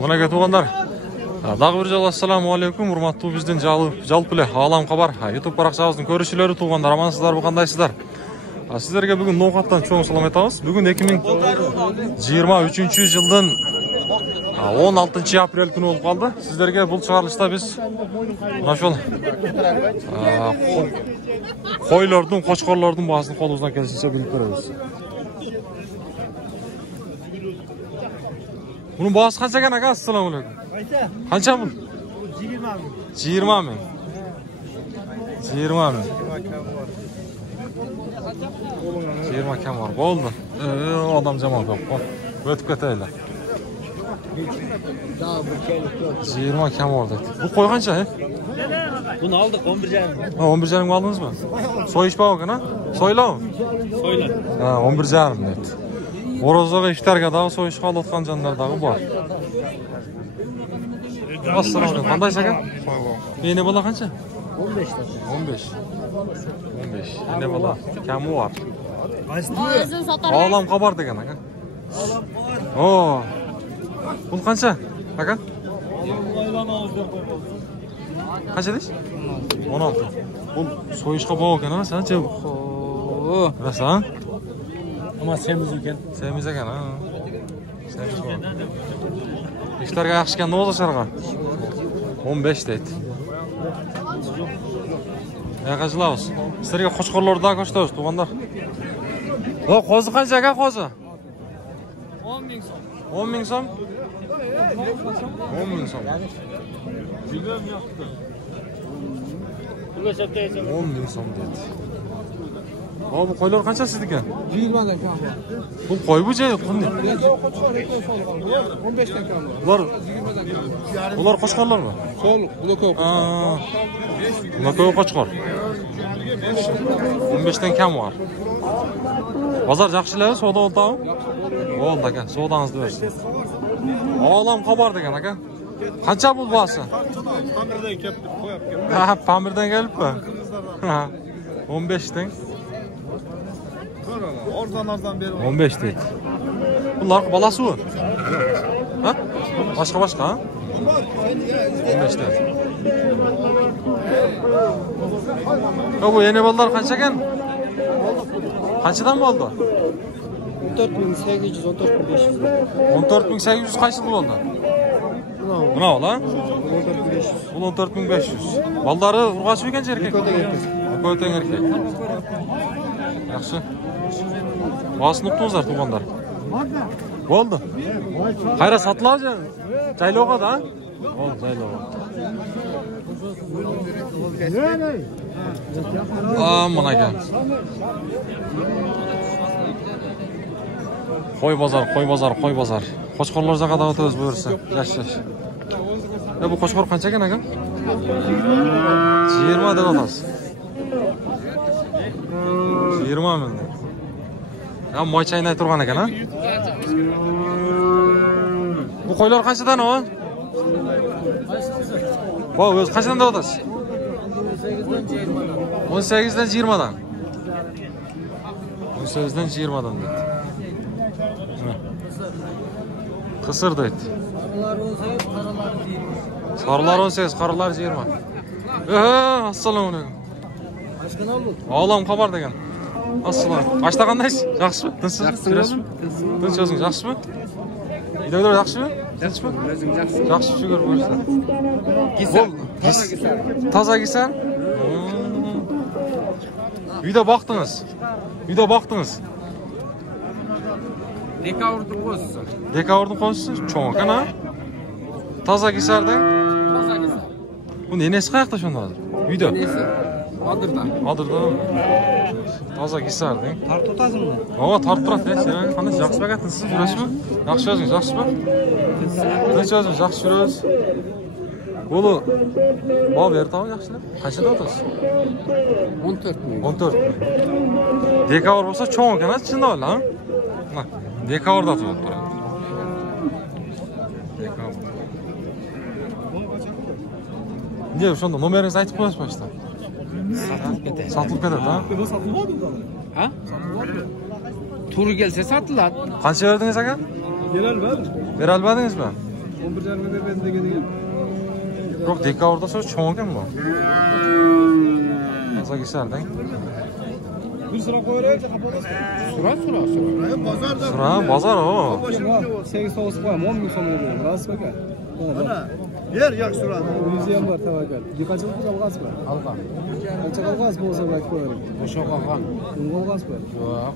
Mına tuğanlar. Dagı bir jol assalamu alaykum. Hurmattуу биздин жалпы эле Алам кабар YouTube баракчабыздын көрүүчүлөрү туугандар, амансыздарбы, кандайсыздар? Сиздерге бүгүн ноокаттан чоң салам айтабыз. Бүгүн 2023 жылдын 16 апрель күнү болуп калды. Сиздерге бул чыгарылышта биз мына ошол койлордун, кочкорлордун баасын колубуздан келишинче билип беребиз. Bunun bağısı kaça gene gaz? Assalamu alaikum. Kaça bu? 20 mi? 20 mi? 20 mi? 20 kem var. Oldu. Adam Cemal yok. Ötüp keteyle. 20 kem oldu. Bu koy kaça he? Bunu aldık 11 canım. 11 canım aldınız mı? Soy iş bakın ha? Soyla mı? Soyla. 11 canım net. Orozdaga iftarga dagı soyuşqa alayotgan janlar dagı var. Assalamu alaykum. Qandaysiz aka? Ene bola qancha? 15 ta. 15. 15. Ene bola kami var. O'zim sotaman. Olam qabar degan aka. Oo. Bul qancha? Aka? Qancha deysiz? 16. Bul soyuşqa bog ekan, sen chi? Oo. Rasan? Ama semiz ekan. Semiz ekan, ha. Semiz bor. İftarga yaxshi ne oldu şarga? 15 deydi. Yaqashilamiz. Sizlarga qo'chqorlarda ko'rsatamiz, tuğanlar. O qo'zi qancha aka qo'zi? 10 ming so'm. 10 ming so'm? 10 ming so'm. 10 ming so'm deydi. O bu qo'ylar qancha sizniki? 20 dan kam. Bu qo'y bu joy qanday? 15 dan kam. Ular qo'chqorlarmi? So'liq, blokov. Blokov qo'chqor. 15 dan kam var. Bozor yaxshilar, savdo o'ldami? Bo'ldi aka, savdoningizni bersin. Olam qabar degan aka. Qancha bu bahsi? Pamirdan kelib qo'yib kelib. Ha, Pamirdan kelibmi? Ha. 15 dan. Arzon berib. 15 deydi. Bunlar balası mı? Ha? Başka ha? 15 deydi. Ya bu yeni ballar kaç eken? Kaçıdan mı oldu? 14.800, 14.500. 14.800 kaç yıl oldu? Buna ola? 14.500. 14.500. Balları urgaç mı genç erkek? Koytan erkek. Yaxşı. Basını tuttunuzlar tuğanlar. Oldu. Hayra satılar canım. Çayloğa da. Oldu çayloğa. Aman aka. Koy bazar, koy bazar, koy bazar. Qo'chqorlar zaqada o'tamiz buyursa. Yaş. Ya bu qo'chqor qancha ekan aka? 20 deb otasiz. 20 ming. Ya moy chaynay turgan ekan, ha? Bu qo'ylar qanchadan o? Voy, o'z qanchadan deb otasiz? 18 dan 20 dan. 18 dan 20 dan dedi. Kısır deydi. Sarılar 18, qarilar 20. Assalomu alaykum. Olam xabar degan. Assalomu. Qashda qandaysiz? Yaxshimi? Tinchsizmi? Tinch o'zing yaxshimi? Uydagilar yaxshimi? Tinchmi? Yaxshi, shukur bo'lsin. Toza giysan? Uyda boqdingiz. Dekavrni qo'ysiz. Dekavrni qo'ysiz? Cho'ng ekan, ha? Toza giysarding? Toza giysan. Buni enesi qayerda shunda hozir? Uyda. Adirda. Toza giysarding. Tartib o'tasizmi? O, tartib turadi. Sen qanday yaxshi bagatinsiz, yurasizmi? Yaxshi o'zingiz, yaxshimi? Tinch o'zingiz, yaxshi yurasiz. Bolu. Bol bertami yaxshilab? Qanchada o'tasiz? 14 ming. 14 ming. Dekabr bo'lsa cho'ng ekan, chinda o'la, ha? Mana, dekabrda turib turadi. Dekabr. Ne, shunda nomeringizni aytib qo'yasiz boshda. Satılıp ketadi, ha? Ha? Turi gelse satıladi. Qancha verdingiz aka? Gelar var. Bera olmadingizmi? 11,5 bermedim degan. Biroq dekabrda so'z cho'ng ekan bu. Toza kesarding. Bir so'rab qo'yaylik, So'ra. Bozorda. Sura, bozor o. 8 so'z qo'yam, 10 ming so'mga beraman. Rost aka. Mana ber yaxshi turadi. O'zi ham bor tavakkal. Qancha pul olgasizmi? Alqam. Qancha olgasiz bo'lsa aytib qo'yarik. O'sha olgan. Unga olgasizmi? Yo'q.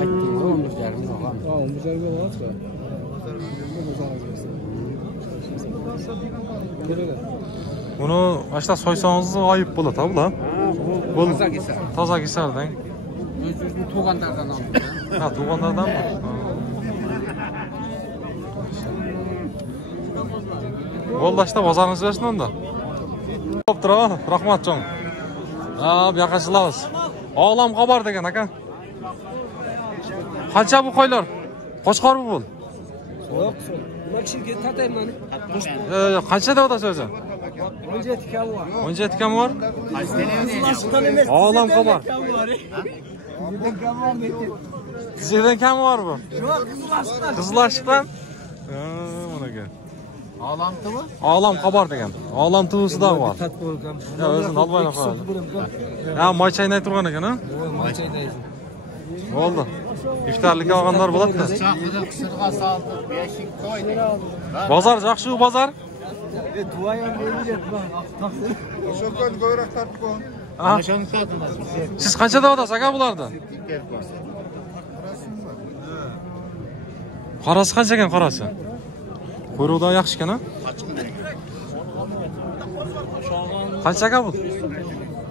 Aytdim, 11,5 olgan. Ha, 11,5 olgasizmi? Buni ashta so'ysangiz oyib bo'ladi, bular. Toza kesar. Toza kesarding. O'zini tug'anlardan oldim. Ha, tug'anlardanmi? Bo'ldi, ashta bozoringiz bersin unda. Bo'ptir, rahmatjon. Ha, bu yoqqa chiqamiz. Olam xabar degan aka. Qancha bu qo'ylar? Qo'chqor bu? Yo'q. Nima kishiga tatayman. Yo'q, qancha deyapsiz o'zi? 17 kam bor. 17 kam bor? Olam xabar. Sizdan kam bor bu? Yo'q, qizlashdan. Qizlashdan? Mana aka. Olam tuvi? Olam xabar degan. Olam tuvusida bor. Tat bo'lgan. Ya o'zini olmaylar qo'yadi. Ha, moy chaynay turgan ekan, ha? Moy chaynaysiz. Bo'ldi. İftarlikka olganlar bo'ladi-da. Chaqida qisirga soldi, 5 qo'ydi. Bozor yaxshi u bozor? Duva ham bermaydi. Sho'kon go'roq tartib qo'y. Ha. Siz qancha deyapsiz aka bularni? Qarasi qancha ekan qarasi? Quyruqdan yaxshi ekan, ha? Qancha aka bu?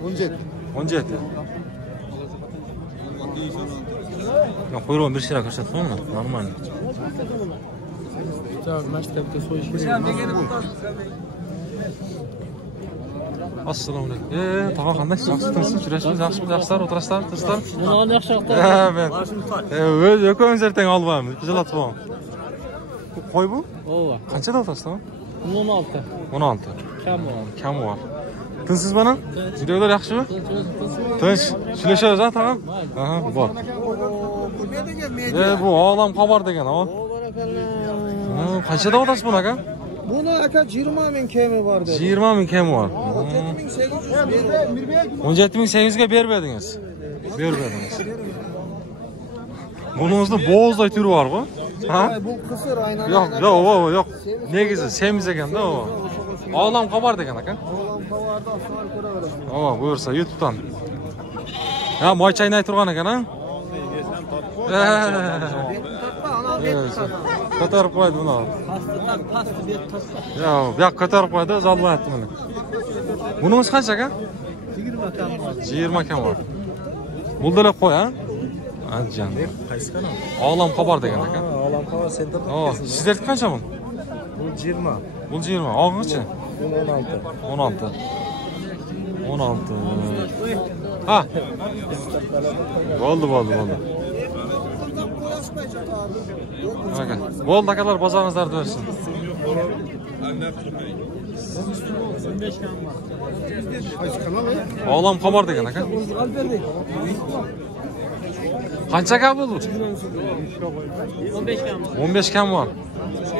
17. 17. Ya quyruğun bir şeyler ko'rsatib mı? Normal. Maktabda so'yish kerak. Assalomu alaykum. Tog'a qanday? Yaxshimisiz? Uchrashimiz yaxshimi? Yaxshilar, o'tirasizlar, tirsizlar? Bundan yaxshi yoqda. Ha, men. O'z yo'qimiz ertang olmaymiz. Bizalat bo'l. Qo'y bu? Ova. Qancha davlasizlar? 16. 16. Kam bor. Kam bor. Tinsiz bana? Videolar yaxshimi? Tinch. Shulashaverasiz, ha, tog'am? Aha, bor. Bu olam xabar degan, ha? Qancha davlatasiz buni aka? Buni aka 20 ming kemi bor dedi. 20 ming kemi bor. 17,800 17.800 ga bermadingiz. Bermadingiz. Buningizda bo'zday turi bor bu? Ha? Bu qisir aynan. Yo'q. Negizi semiz ekanda o. Olam xabar degan aka. Olam xabarda asar ko'raverasiz. Buyursa YouTube'dan. Ha, moy chaynay turgan ekan, ha? Ko'tarib qo'ydi buni. Pastdan bet tasqa. Yo'q, bu yoq ko'tarib qo'ydi, zallayapti buni. Buningiz qancha aka? 20 kam bor. 20 kam bor. Buldalab qo'y, ha? Anjan. Qaysi kanal? Olam xabar degan aka. Olam xabar sentrda. Sizlarga qancha bu? Bu 20. Bu 20. Og'irchi? 16. 16. Ha. Bo'ldi. Aka. Bo'ldi akalar, bozoringizlarni bersin. Olam xabar degan aka. Qancha aka bu? 15 kam. 15 kam bor.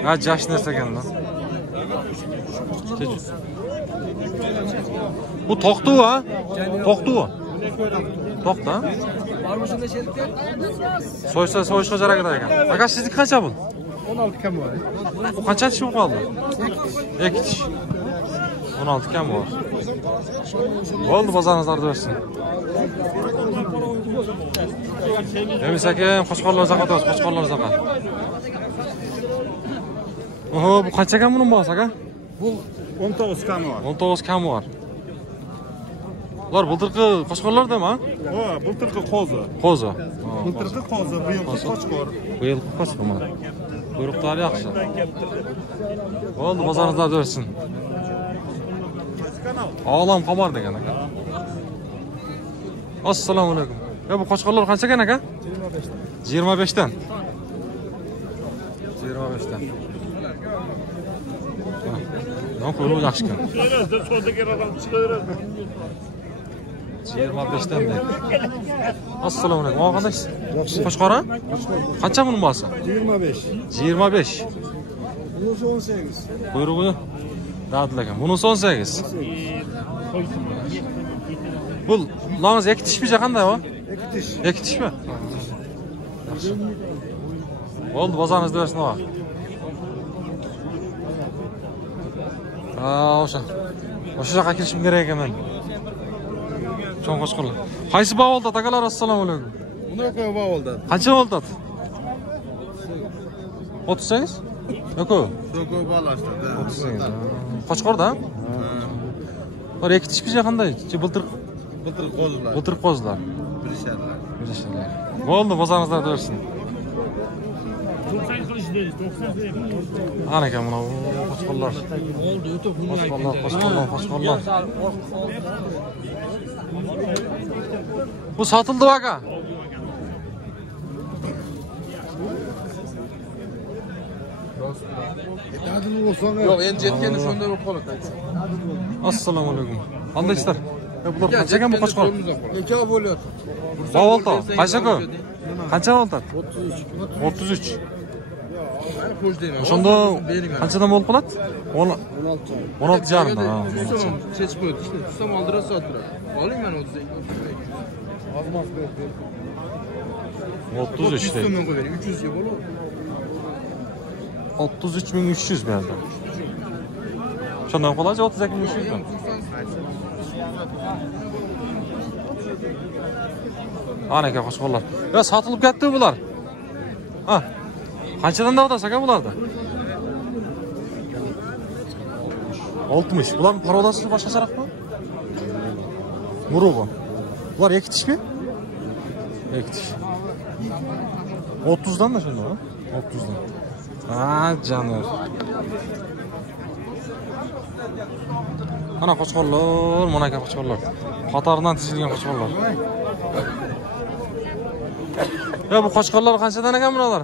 Ha, jashn eslaganda. Bu to'qtu, ha? To'qtu. To'qta. Bormi shunda sherikka? So'yishga jaragat ekan. Aka, sizniki qancha bu? 16 kam bor. Bu qancha tish bo'lib qoldi? 2 tish. 16 kam bor. Bo'ldi, bozoringizlarni bersin. Demak, qo'chqorlar zakat olasiz, qo'chqorlar zakat. Oho, bu qancha kam buning bahosi aka? Bu 19 kam bor. 19 kam bor. Ular bultirqi qo'chqorlardami? O, bultirqi qo'zi. Qo'zi. Bultirqi qo'zi, bu yil qo'chqor. Bu yil qo'chqor mana. Quyruqlari yaxshi. Bo'ldi, bozoringizlarni bersin. Olam xabar degan aka. Assalomu alaykum. Ya bu qo'chqorlar qancha ekan aka? 25 dan. 25 dan. Yo'q, quyruq yaxshi ekan. 25'ten de. Assalomu alaykum. Ağa qanday? Yaxshi. Qo'shqora? Qancha bunun bahsi? 25. 25. Bunisi 18. Buyrug'i dadil ekan. Bunisi 18. Bu langiz ikki tishmi qanday o? İki diş. Ikki tishmi? Yaxshi. Bo'ldi, bozoringizni bersin ağa. O'sha yoqqa kelishim kerak ekan men. Cho'ng qo'shqorlar. Qaysi bavolda akalar? Assalomu alaykum. Bunaqa bavolda. Qancha voltat? 38? Yo'q. Soko balashda. 38. Qo'shqorda? Var ikki tish bija qanday? Bultir Qo'zlar. o'tirib qozlar. Bilishadilar. Bilishadilar. Bo'ldi, bozoringizda bersin. 90 qilish deydi, 90 deydi. Ana ekan mana bu qo'shqorlar. Oldu, o'tib bunu Qo'shqorlar. Bu sotildi aka. Yo'q, endi yetganda shunday bo'lib qoladi. Assalomu alaykum. Qandaysizlar? Bular qancha ekan bu qo'shqor? Necha bo'lyapti? Bavolta. Qancha-ku? Qancha volta? 33. Qo'sh deyman. O'shanda qanchadan bo'lib qoladi? 16 jarmdan. Chechib qo'ydi. Tushsam oldirib sotirib. Oling mana 30. 33 deydi. So'mdan qo'ying. 300 ga bo'ladi. 63300 berdi. Shundan qolachi 32300 dan. Ana aka qo'shqorlar. Ya sotilib ketdi bular. Ha. Qanchadan davdasiz aka bularda? 60. Bularning parodasi boshqacharoqmi? Murugo. Bular ikki tishmi? Ikki tish. 30 dan da shunda, 30 dan. Ha, canlar. Ana qo'shqorlar, mana aka qo'shqorlar. Qatoridan tizilgan qo'shqorlar. Ya bu qo'shqorlar qanchadan ekan bular?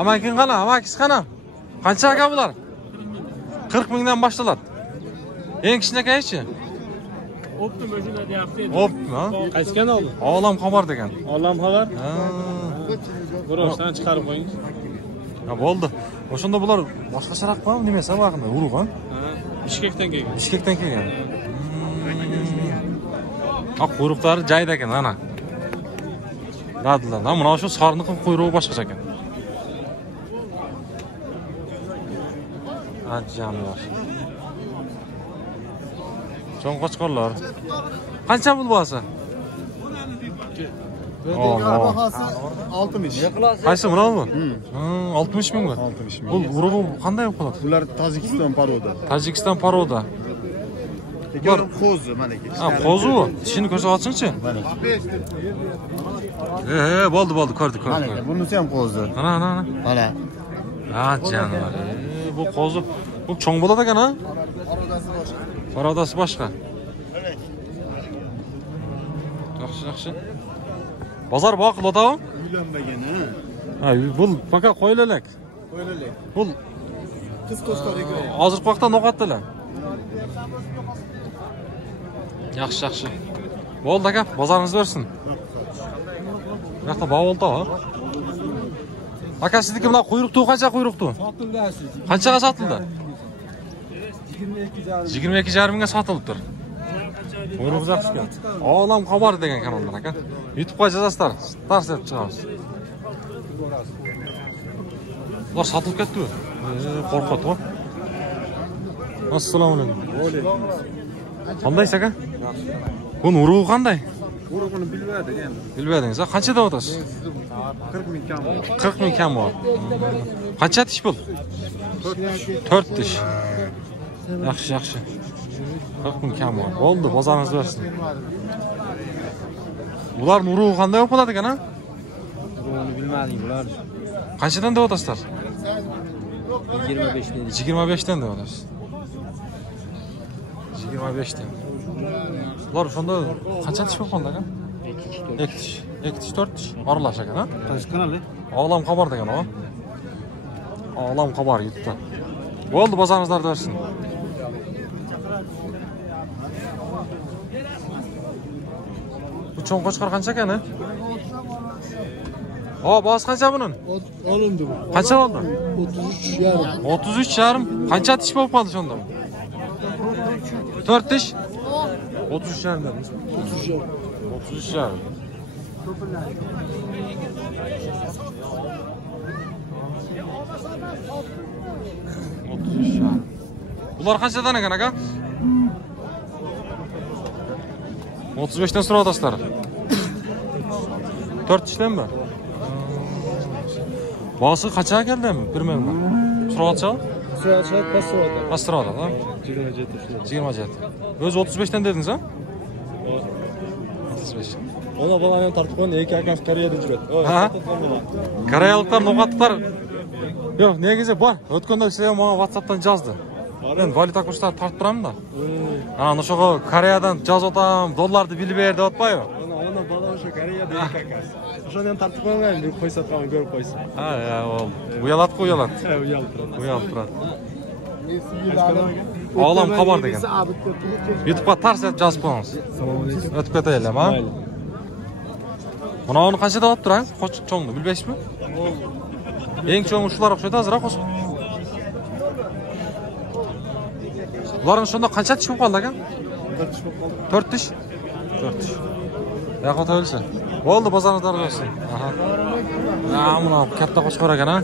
Amakin qana, amakis qana? Qancha aka bular? 40 mingdan boshlanadi. Eng kichkinakaychi? Optim o'shida deyapti. Hop, ha? Qaysi kanalda? Olam xabar degan. Olam xabar. Ha. Biroqdan chiqarib qo'ying. Ha, bo'ldi. O'shanda bular boshqacharoqmi? Nimasi bu haqida? Urug' ha? Bishkekdan kelgan. Bishkekdan kelgan. Ha, quyruqlari joyida ekan, ana. Dadlar. Ha, mana shu sorniqning quyrugi boshqacha ekan. Ajamlar. Cho'ng qo'chqorlar. Qancha bu bo'lsa? Bahası 60. Qaysi mana bu? 60 ming mi? 60 ming. Bu urug'i qanday bo'lib qoladi? Bular Tojikiston paroda. Tojikiston paroda. Bular qo'zi mana aka. Ha, qo'zi bu. Tishini ko'rsatsin-chi. Bo'ldi, ko'rdik. Mana aka, bunisi ham qo'zi. Ana. Mana. Ha, canlar. Bu qo'zi. Bu cho'ng bo'ladi ekan, ha? Parodasi boshqa. Yaxshi. Bozor boqiladi-ku? Uylanmagan, ha. Bu faqat qo'ylalak. Bu qiz qo'shqoriga. hozir vaqtda no'qatdilar. Yaxshi. Bo'ldi aka, bozoringiz bersin. Bu yoqda bavolta, ha? Aka, sizniki bilan quyruqdi, qancha quyruqdi? Sotildi siz. Qanchaga sotildi? 22,5. 22,5 mingga sotilibdir. Quyruq yaxshi. Olam xabar degan kanaldan aka. YouTube'ga yozasizlar, tavsiya chiqamiz. Ular sotilib ketdi. Qo'rqadi. Assalomu alaykum. Qandaysiz aka? Buni urug'i qanday? Urug'ini bilmadik endi. Bilmadingiz, qanchadan o'tasiz? 40 ming kam bor. 40 ming kam bor. Qancha tish bu? 4 tish. Yaxshi. 40 ming kam bor. Bo'ldi, bozoringiz bersin. Bular urug'i qanday bo'lib qoladi ekan, ha? Urug'ini bilmadik bular. Qanchadan deb o'tasizlar? 25 dedi. 25 dan deb o'tasiz. 25 dan. Bular shunda qancha tish bo'lib qoldi ekan? 2 tish, 4 tish. Aralash ekan, ha? Qaysi kanal? Olam xabar degan, ha? Olam xabar yutdi. Bo'ldi, bozoringizlarda bersin. Bu çoğun qo'chqor qancha ekan? Boğaz qancha bunun? Olumdu bu. Qancha oldu? 33 yarım. 33 yarım. Qancha tish bo'lib qoldi shunda? 4 tish? 33 yarım dedim. 33 yarım. 33 yarım. Bular qanchadan ekan aka? 35 dan so'rayapsizlar. 4 tishdanmi? Boğazı qancha keldimi? Bilmayman. So'rayapsiz? So'rayapsiz, pastiradi. Pastiradi, ha? 27. O'zi 35 dan dedingiz, ha? 35. Ona balani tartib qo'ying, ikki akasi Koreyada yuradi. Ha? Koreyaliklar, no'g'atlar. Yo'q, negizi bor. O'tganda sizga menga WhatsAppdan yozdi. Men valyuta kurslarini tartib turaman da. Ana o'sha Koreyadan yozotam, dollarni bilib ber deyapman-ku. Ona bala o'sha Koreyada ikki akasi. O'shadan tartib qo'ygan, bir qo'ysa tamam, ko'rib qo'ysa. Ha, ya, oldu. Uyaladi, uyaladi. Ha, uyalib turadi. Uyalib turadi. Olam xabar degan. YouTube'ga tars deb yozib qo'yamiz. O'tib ketaylik, ha? Buni qancha deb turamiz? Cho'ngni bilmaysizmi? Eng cho'ng shular o'xshaydi, azroq o'sib. Bularning shunda qancha tish bo'lib qoldi ekan? 4 tish. 4 tish. Yaqot o'lsa. Bo'ldi, bozorga tarqasin. Aha. Ha, mana katta qo'chqor ekan, ha?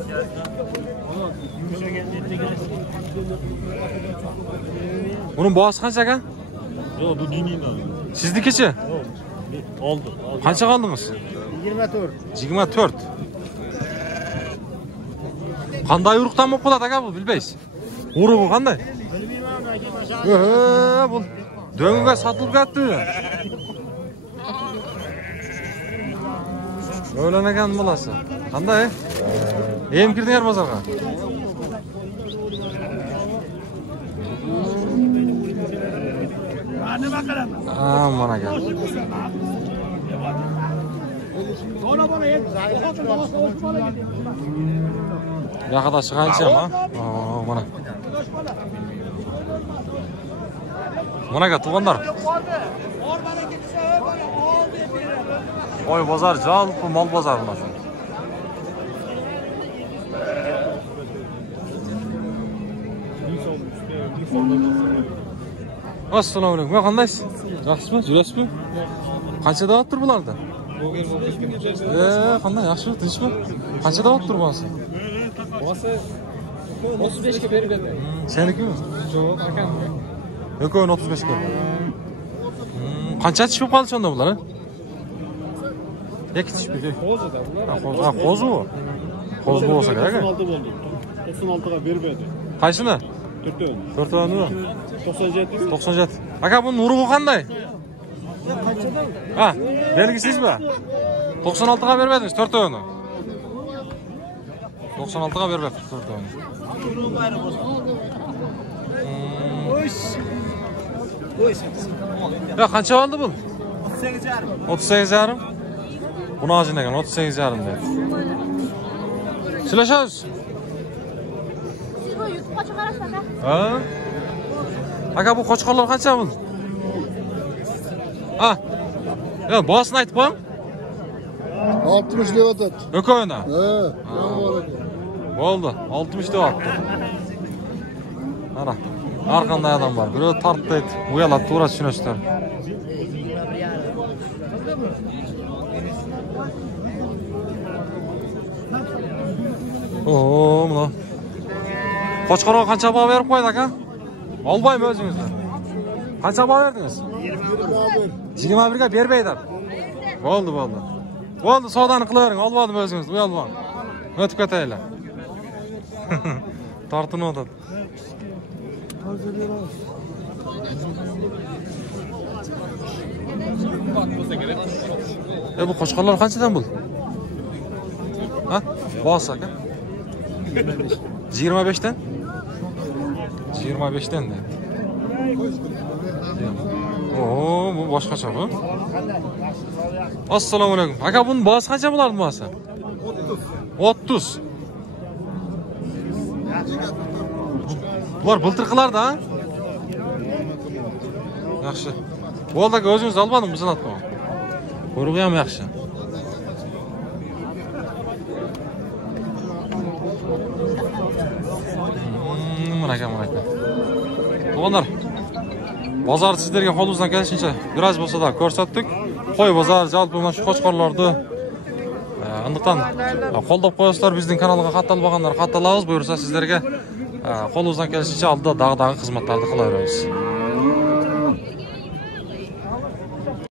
Bunun boğazı qancha ekan? Yo'q, bu diniydan. Siznikichi? Oldi. Qancha qoldingiz? 24. 24. Qanday urug'dan bo'lib qoladi aka bu, bilmaysiz? Urug'i qanday? Bu do'ngiga sotilib ketdi. O'ylanagan bo'lasi. Qanday? Em kirdinglar bozorga? Mana gel. Ne kadar çıkacağım ha? Mana. Mana gel tuğanlar. Oy bozar cal, bu mal bozarına şu. Assalomu alaykum. Qandaysiz? Yaxshimi? Jurasizmi? Qancha davotdir bularda? Qanday? Yaxshimi? Tinchmi? Qancha davotdir bunisi? Bunisi 35 ga berib berdi. Senikimi? Yo'q, akamniki. Yo'q, 35 ga. Qancha tish bo'lib qoldi shunda bular? Ikki tish bo'ldi. Qo'zida bular. Ha, qo'zu. Qo'zu bo'lsa kerak. 96 bo'ldi. 96 ga berib berdi. Qaysini? 4 tane. 97. 97. Aka bunun urug'i qanday? Ha, belgisizmi? 96 ga bermediniz 4 tane. 96 ga bermediniz 4 tane. Ya qancha oldi bu? 38,5. 38,5. Buni ajin ekan 38,5 dedi. Silashasiz. Ha? Aka bu qo'chqorlar qancha bu? Ha? Ya boshini aytib qo'ying. 60 deyapti. O'koyna. Ha. Bo'ldi, 60 deyapti. Ana, har qanday odam bor. Biri tortdi, uyaladi, to'g'ri tushunasizlar. Mana. Qo'chqorga qancha baho berib qo'ydi aka? Olmaymi o'zingizlar? Qancha baho berdingiz? 21 ga bermaydi. Bo'ldi. Bo'ldi, savdoni qilavering, olmadim o'zingiz, uyalmang. O'tib ketaylar. Tortinib o'tadi. Bu qo'chqorlar qanchadan bu? Ha? Boz aka. 25 dan? 25 dan. Bu boshqacha bu. Assalomu alaykum. Aka bunun bozi qancha bo'lardi bo'lsa? 30. Bular biltirqilarda, ha? Yaxshi. Bo'ldi aka, o'zingiz olmadingmi, bizdan atma. Quyruğu ham yaxshi. Mana ekan. To'g'onlar. Bozor sizlarga qo'limizdan kelishincha biroz bo'lsa-da ko'rsatdik. Qo'y bozor, jalpi mana shu qo'chqorlarni андықтан қолдап қойасыздар, біздің каналға қатты албағандар қатты алабыз. Бұйырса сіздерге қолымыздан келишинче алдыда дагы қызматтарды кыла беребиз.